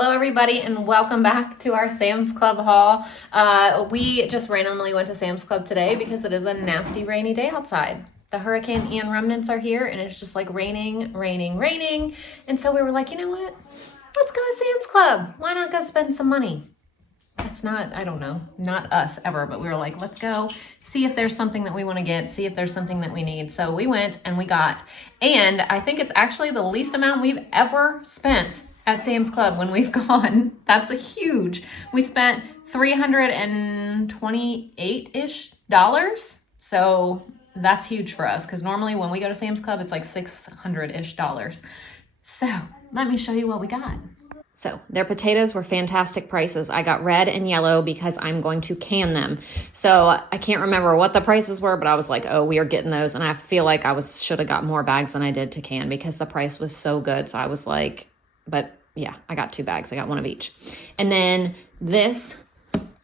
Hello everybody and welcome back to our Sam's Club haul. We just randomly went to Sam's Club today because it is a nasty rainy day outside. The Hurricane Ian remnants are here and it's just like raining. And so we were like, you know what? Let's go to Sam's Club. Why not go spend some money? That's not, I don't know, not us ever, but we were like, let's go see if there's something that we want to get, see if there's something that we need. So we went and we got, and I think it's actually the least amount we've ever spent at Sam's Club when we've gone. That's a huge. We spent $328-ish. So that's huge for us because normally when we go to Sam's Club, it's like $600-ish. So let me show you what we got. So their potatoes were fantastic prices. I got red and yellow because I'm going to can them. So I can't remember what the prices were, but I was like, oh, we are getting those. And I feel like I should have got more bags than I did to can because the price was so good. So I was like, but yeah, I got 2 bags. I got one of each. And then this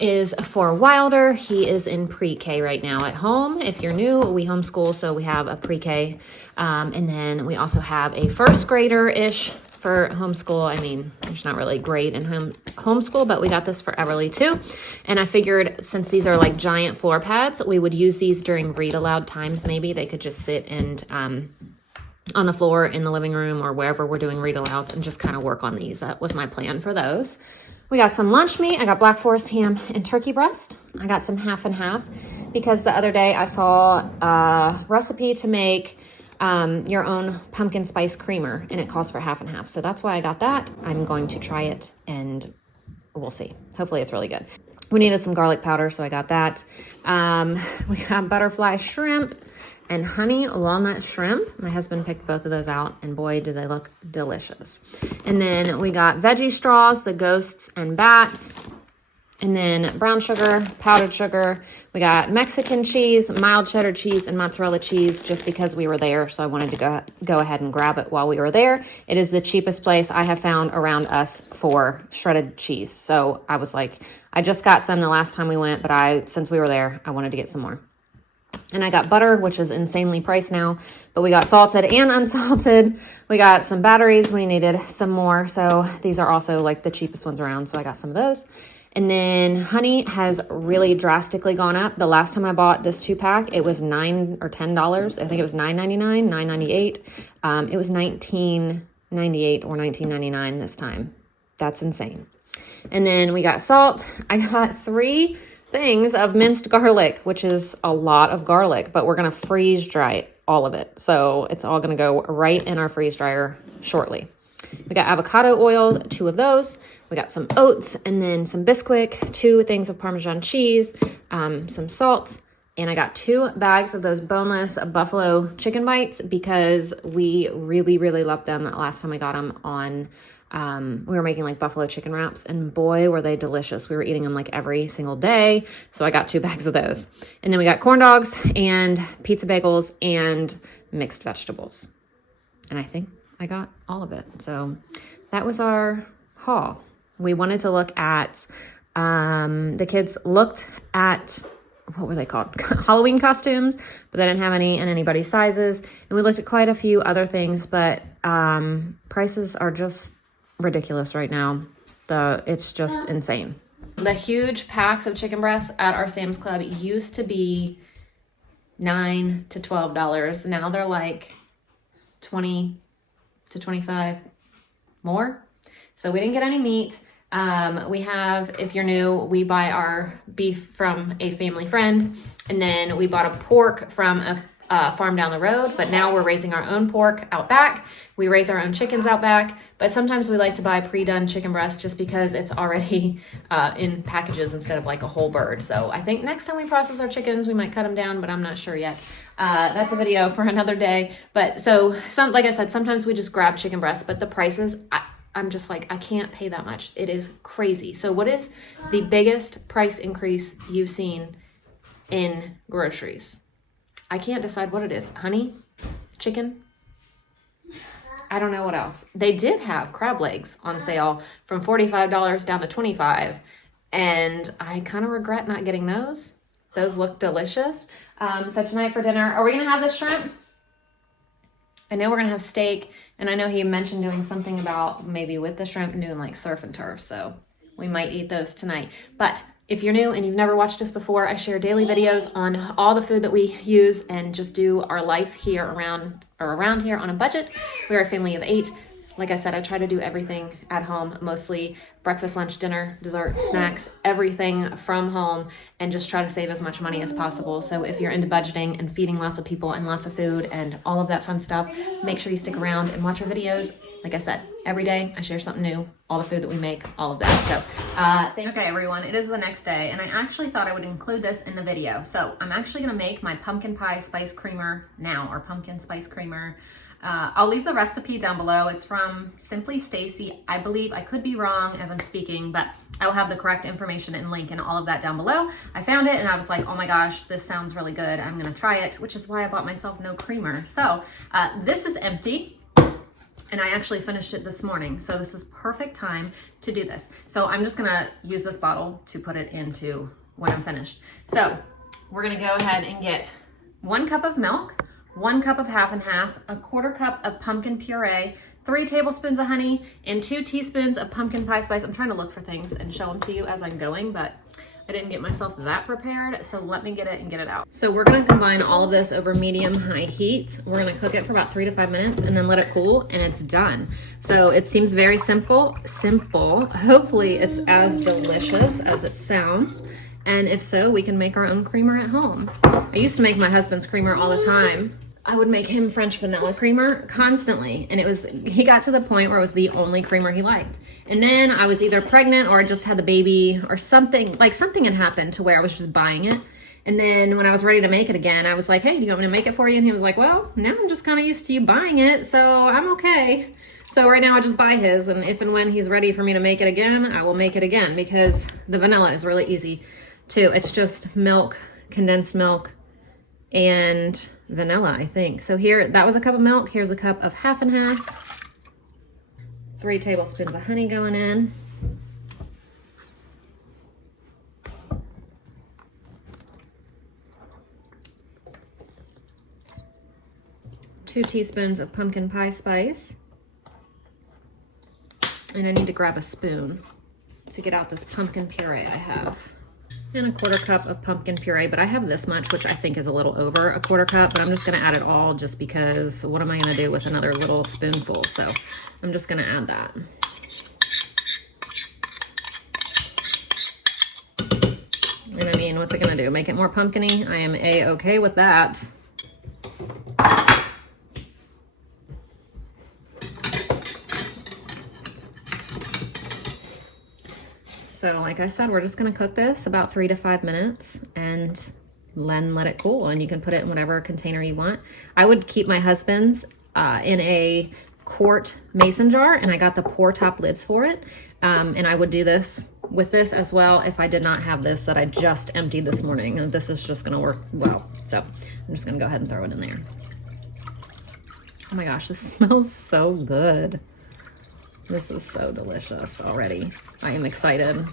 is for Wilder. He is in pre-K right now at home. If you're new, we homeschool, so we have a pre-K. And then we also have a first grader-ish for homeschool. I mean, there's not really grade in homeschool, but we got this for Everly too. And I figured since these are like giant floor pads, we would use these during read aloud times. Maybe they could just sit and on the floor in the living room or wherever we're doing read alouds and just kind of work on these. That was my plan for those. We got some lunch meat. I got Black Forest ham and turkey breast. I got some half and half because the other day I saw a recipe to make your own pumpkin spice creamer and it calls for half and half. So that's why I got that. I'm going to try it and we'll see. Hopefully it's really good. We needed some garlic powder, so I got that. We got butterfly shrimp and honey walnut shrimp. My husband picked both of those out and boy, do they look delicious. And then we got veggie straws, the ghosts and bats. And then brown sugar, powdered sugar. We got Mexican cheese, mild cheddar cheese, and mozzarella cheese just because we were there. So I wanted to go ahead and grab it while we were there. It is the cheapest place I have found around us for shredded cheese. So I was like, I just got some the last time we went, but since we were there, I wanted to get some more. And I got butter, which is insanely priced now, but we got salted and unsalted. We got some batteries. We needed some more. So these are also like the cheapest ones around. So I got some of those. And then honey has really drastically gone up. The last time I bought this 2-pack, it was $9 or $10. I think it was $9.99, $9.98. It was $19.98 or $19.99 this time. That's insane. And then we got salt. I got 3 things of minced garlic, which is a lot of garlic, but we're going to freeze dry all of it. So it's all going to go right in our freeze dryer shortly. We got avocado oil, 2 of those. We got some oats and then some Bisquick, 2 things of Parmesan cheese, some salt. And I got 2 bags of those boneless buffalo chicken bites because we really, really loved them last time we got them on. We were making like buffalo chicken wraps and boy, were they delicious. We were eating them like every single day. So I got 2 bags of those. And then we got corn dogs and pizza bagels and mixed vegetables. And I think I got all of it. So that was our haul. We wanted to look at, the kids looked at, what were they called? Halloween costumes, but they didn't have any in anybody's sizes. And we looked at quite a few other things, but prices are just ridiculous right now. It's just insane. The huge packs of chicken breasts at our Sam's Club used to be $9 to $12. Now they're like $20 to $25 more. So we didn't get any meat. We have, if you're new, we buy our beef from a family friend, and then we bought a pork from a farm down the road, but now we're raising our own pork out back. We raise our own chickens out back, but sometimes we like to buy pre-done chicken breast just because it's already in packages instead of like a whole bird. So I think next time we process our chickens, we might cut them down, but I'm not sure yet. That's a video for another day. But so like I said, sometimes we just grab chicken breast, but the prices, I'm just like, I can't pay that much. It is crazy. So what is the biggest price increase you've seen in groceries? I can't decide what it is. Honey? Chicken? I don't know what else. They did have crab legs on sale from $45 down to $25. And I kind of regret not getting those. Those look delicious. So tonight for dinner, are we going to have the shrimp? I know we're gonna have steak, and I know he mentioned doing something about maybe with the shrimp and doing like surf and turf, so we might eat those tonight. But if you're new and you've never watched us before, I share daily videos on all the food that we use and just do our life here around here on a budget. We're a family of 8. Like I said, I try to do everything at home, mostly breakfast, lunch, dinner, dessert, snacks, everything from home, and just try to save as much money as possible. So if you're into budgeting and feeding lots of people and lots of food and all of that fun stuff, make sure you stick around and watch our videos. Like I said, every day I share something new, all the food that we make, all of that. So, okay everyone, it is the next day, and I actually thought I would include this in the video. So I'm actually gonna make my pumpkin pie spice creamer now, or pumpkin spice creamer. I'll leave the recipe down below. It's from Simply Stacy, I believe. I could be wrong as I'm speaking, but I will have the correct information and link and all of that down below. I found it and I was like, oh my gosh, this sounds really good. I'm gonna try it, which is why I bought myself no creamer. So this is empty, and I actually finished it this morning. So this is perfect time to do this. So I'm just gonna use this bottle to put it into when I'm finished. So we're gonna go ahead and get 1 cup of milk, 1 cup of half and half, a 1/4 cup of pumpkin puree, 3 tablespoons of honey, and 2 teaspoons of pumpkin pie spice. I'm trying to look for things and show them to you as I'm going, but I didn't get myself that prepared, so let me get it and get it out. So we're gonna combine all of this over medium-high heat. We're gonna cook it for about 3 to 5 minutes and then let it cool, and it's done. So it seems very simple. Hopefully it's as delicious as it sounds. And if so, we can make our own creamer at home. I used to make my husband's creamer all the time. I would make him French vanilla creamer constantly. And he got to the point where it was the only creamer he liked. And then I was either pregnant or I just had the baby or something, like something had happened to where I was just buying it. And then when I was ready to make it again, I was like, hey, do you want me to make it for you? And he was like, well, now I'm just kind of used to you buying it, so I'm okay. So right now I just buy his, and if and when he's ready for me to make it again, I will make it again, because the vanilla is really easy too. It's just milk, condensed milk, and vanilla, I think. So here, that was a cup of milk. Here's a cup of half and half. 3 tablespoons of honey going in. Two teaspoons of pumpkin pie spice. And I need to grab a spoon to get out this pumpkin puree I have. And a 1/4 cup of pumpkin puree, but I have this much, which I think is a little over a 1/4 cup, but I'm just gonna add it all just because what am I gonna do with another little spoonful? So I'm just gonna add that. And I mean, what's it gonna do? Make it more pumpkin-y? I am A-okay with that. So like I said, we're just gonna cook this about 3 to 5 minutes and then let it cool, and you can put it in whatever container you want. I would keep my husband's in a quart mason jar, and I got the pour top lids for it. And I would do this with this as well if I did not have this that I just emptied this morning, and this is just gonna work well. So I'm just gonna go ahead and throw it in there. Oh my gosh, this smells so good. This is so delicious already. I am excited.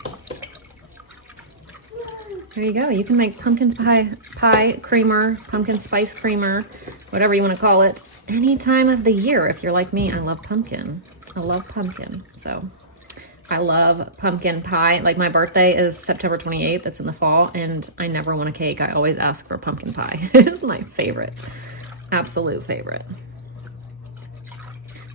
There you go. You can make pumpkin pie creamer, pumpkin spice creamer, whatever you want to call it, any time of the year. If you're like me, I love pumpkin. I love pumpkin. So I love pumpkin pie. Like my birthday is September 28th. It's in the fall, and I never want a cake. I always ask for pumpkin pie. It's my favorite, absolute favorite.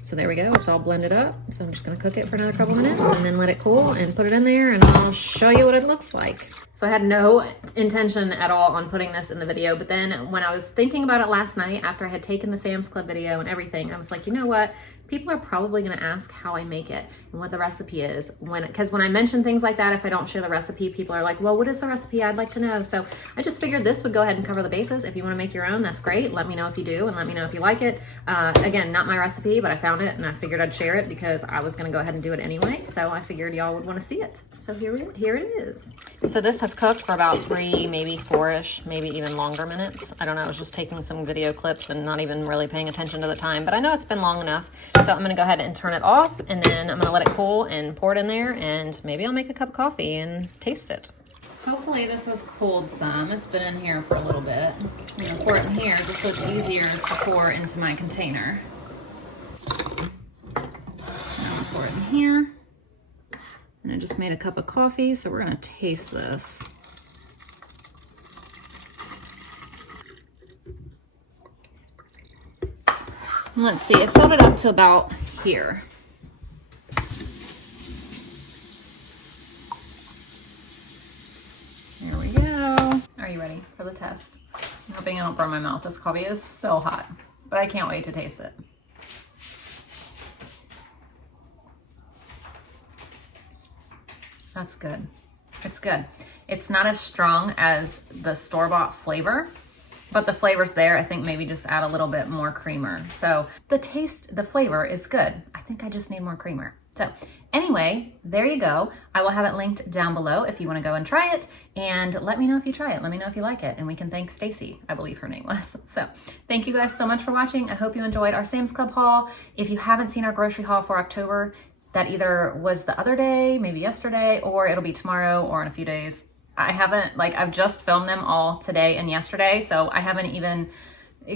So there we go, it's all blended up. So I'm just gonna cook it for another couple minutes and then let it cool and put it in there, and I'll show you what it looks like. So I had no intention at all on putting this in the video, but then when I was thinking about it last night after I had taken the Sam's Club video and everything, I was like, you know what? People are probably gonna ask how I make it and what the recipe is. Because when I mention things like that, if I don't share the recipe, people are like, well, what is the recipe? I'd like to know. So I just figured this would go ahead and cover the bases. If you wanna make your own, that's great. Let me know if you do, and let me know if you like it. Again, not my recipe, but I found it and I figured I'd share it because I was gonna go ahead and do it anyway. So I figured y'all would wanna see it. So here it is. So this has cooked for about 3, maybe 4-ish, maybe even longer minutes. I don't know, I was just taking some video clips and not even really paying attention to the time, but I know it's been long enough. So I'm gonna go ahead and turn it off, and then I'm gonna let it cool and pour it in there, and maybe I'll make a cup of coffee and taste it. Hopefully this has cooled some. It's been in here for a little bit. I'm gonna pour it in here just so it's easier to pour into my container. here. And I just made a cup of coffee, so we're gonna taste this. Let's see, I filled it up to about here. There we go. Are you ready for the test? I'm hoping I don't burn my mouth. This coffee is so hot, but I can't wait to taste it. That's good. It's good. It's not as strong as the store-bought flavor, but the flavor's there. I think maybe just add a little bit more creamer. So the flavor is good. I think I just need more creamer. So anyway, there you go. I will have it linked down below if you want to go and try it, and let me know if you try it. Let me know if you like it, and we can thank Stacy, I believe her name was. So thank you guys so much for watching. I hope you enjoyed our Sam's Club haul. If you haven't seen our grocery haul for October, that either was the other day, maybe yesterday, or it'll be tomorrow or in a few days. I haven't, I've just filmed them all today and yesterday, so I haven't even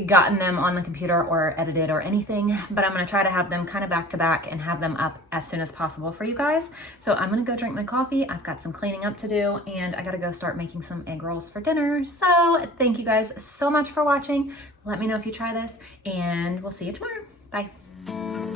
gotten them on the computer or edited or anything, but I'm gonna try to have them kind of back to back and have them up as soon as possible for you guys. So I'm gonna go drink my coffee. I've got some cleaning up to do, and I gotta go start making some egg rolls for dinner. So thank you guys so much for watching. Let me know if you try this, and we'll see you tomorrow. Bye.